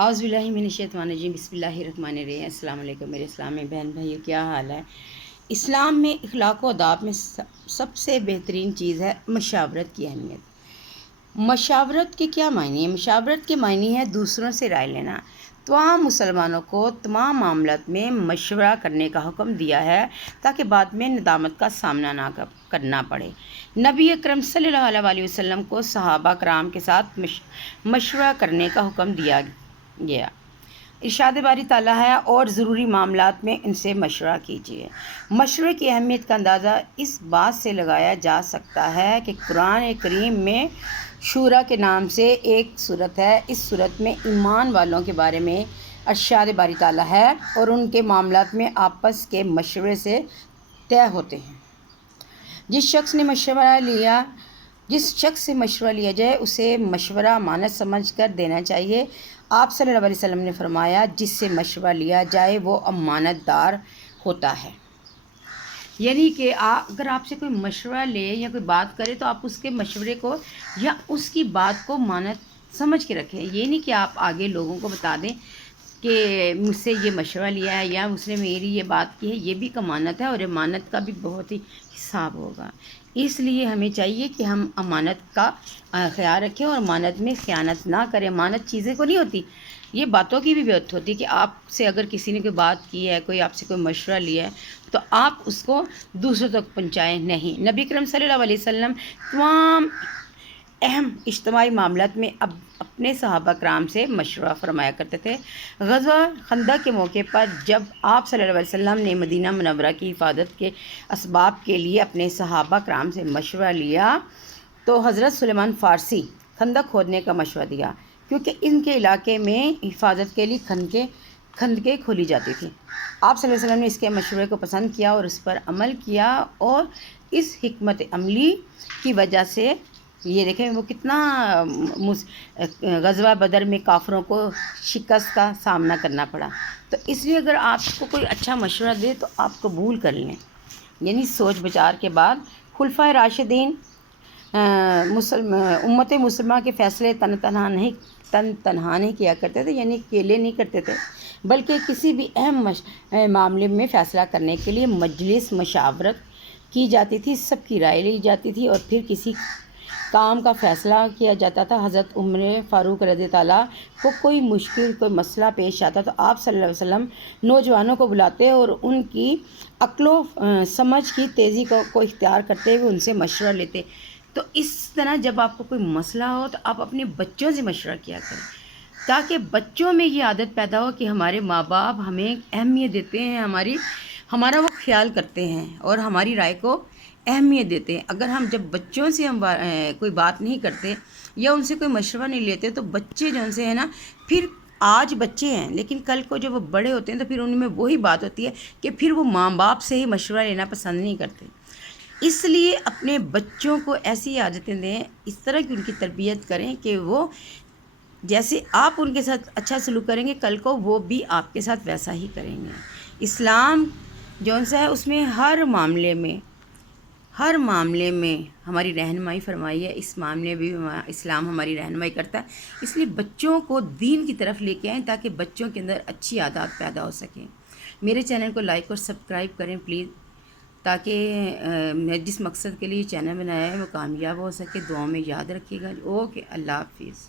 اعوذ باللہ من الشیطان الرجیم بسم اللہ الرحمن الرحیم۔ السلام علیکم میرے اسلامی بہن بھائیو، کیا حال ہے؟ اسلام میں اخلاق و آداب میں سب سے بہترین چیز ہے مشاورت کی اہمیت۔ مشاورت کے کیا معنی ہے؟ مشاورت کے معنی ہے دوسروں سے رائے لینا۔ تمام مسلمانوں کو تمام معاملات میں مشورہ کرنے کا حکم دیا ہے تاکہ بعد میں ندامت کا سامنا نہ کرنا پڑے۔ نبی اکرم صلی اللہ علیہ وسلم کو صحابہ کرام کے ساتھ مشورہ کرنے کا حکم دیا گیا۔ ارشاد باری تعالیٰ ہے اور ضروری معاملات میں ان سے مشورہ کیجیے۔ مشورے کی اہمیت کا اندازہ اس بات سے لگایا جا سکتا ہے کہ قرآن کریم میں شورا کے نام سے ایک صورت ہے۔ اس صورت میں ایمان والوں کے بارے میں ارشاد باری تعالیٰ ہے اور ان کے معاملات میں آپس کے مشورے سے طے ہوتے ہیں۔ جس شخص سے مشورہ لیا جائے اسے مشورہ امانت سمجھ کر دینا چاہیے۔ آپ صلی اللہ علیہ وسلم نے فرمایا، جس سے مشورہ لیا جائے وہ امانت دار ہوتا ہے۔ یعنی کہ اگر آپ سے کوئی مشورہ لے یا کوئی بات کرے تو آپ اس کے مشورے کو یا اس کی بات کو امانت سمجھ کے رکھیں۔ یہ نہیں کہ آپ آگے لوگوں کو بتا دیں کہ مجھ سے یہ مشورہ لیا ہے یا اس نے میری یہ بات کی ہے۔ یہ بھی ایک امانت ہے اور امانت کا بھی بہت ہی حساب ہوگا۔ اس لیے ہمیں چاہیے کہ ہم امانت کا خیال رکھیں اور امانت میں خیانت نہ کریں۔ امانت چیزیں کو نہیں ہوتی، یہ باتوں کی بھی بات ہوتی ہے کہ آپ سے اگر کسی نے کوئی بات کی ہے، کوئی آپ سے کوئی مشورہ لیا ہے تو آپ اس کو دوسروں تک پہنچائیں نہیں۔ نبی کرم صلی اللہ علیہ وسلم تمام اہم اجتماعی معاملات میں اپنے صحابہ کرام سے مشورہ فرمایا کرتے تھے۔ غزوہ خندق کے موقع پر جب آپ صلی اللہ علیہ وسلم نے مدینہ منورہ کی حفاظت کے اسباب کے لیے اپنے صحابہ کرام سے مشورہ لیا تو حضرت سلیمان فارسی خندق کھودنے کا مشورہ دیا، کیونکہ ان کے علاقے میں حفاظت کے لیے خندقیں کھولی جاتی تھیں۔ آپ صلی اللہ علیہ وسلم نے اس کے مشورے کو پسند کیا اور اس پر عمل کیا، اور اس حکمت عملی کی وجہ سے یہ دیکھیں وہ کتنا غزوہ بدر میں کافروں کو شکست کا سامنا کرنا پڑا۔ تو اس لیے اگر آپ کو کوئی اچھا مشورہ دے تو آپ قبول کر لیں، یعنی سوچ بچار کے بعد۔ خلفائے راشدین امت مسلمہ کے فیصلے تن تنہا نہیں کیا کرتے تھے، یعنی اکیلے نہیں کرتے تھے، بلکہ کسی بھی اہم معاملے میں فیصلہ کرنے کے لیے مجلس مشاورت کی جاتی تھی، سب کی رائے لی جاتی تھی اور پھر کسی کام کا فیصلہ کیا جاتا تھا۔ حضرت عمر فاروق رضی اللہ عنہ کو کوئی مشکل کوئی مسئلہ پیش آتا تو آپ صلی اللہ علیہ وسلم نوجوانوں کو بلاتے اور ان کی عقل و سمجھ کی تیزی کو اختیار کرتے ہوئے ان سے مشورہ لیتے۔ تو اس طرح جب آپ کو کوئی مسئلہ ہو تو آپ اپنے بچوں سے مشورہ کیا کریں، تاکہ بچوں میں یہ عادت پیدا ہو کہ ہمارے ماں باپ ہمیں اہمیت دیتے ہیں، ہمارا وہ خیال کرتے ہیں اور ہماری رائے کو اہمیت دیتے ہیں۔ اگر ہم جب بچوں سے کوئی بات نہیں کرتے یا ان سے کوئی مشورہ نہیں لیتے تو بچے جو ان سے ہیں نا، پھر آج بچے ہیں لیکن کل کو جب وہ بڑے ہوتے ہیں تو پھر ان میں وہی بات ہوتی ہے کہ پھر وہ ماں باپ سے ہی مشورہ لینا پسند نہیں کرتے۔ اس لیے اپنے بچوں کو ایسی عادتیں دیں، اس طرح کی ان کی تربیت کریں کہ وہ جیسے آپ ان کے ساتھ اچھا سلوک کریں گے کل کو وہ بھی آپ کے ساتھ ویسا ہی کریں گے۔ اسلام جون سا ہے اس میں ہر معاملے میں ہماری رہنمائی فرمائی ہے۔ اس معاملے بھی اسلام ہماری رہنمائی کرتا ہے۔ اس لیے بچوں کو دین کی طرف لے کے آئیں تاکہ بچوں کے اندر اچھی عادات پیدا ہو سکیں۔ میرے چینل کو لائک اور سبسکرائب کریں پلیز، تاکہ میں جس مقصد کے لیے چینل بنایا ہے وہ کامیاب ہو سکے۔ دعاؤں میں یاد رکھیے گا۔ اوکے، اللہ حافظ۔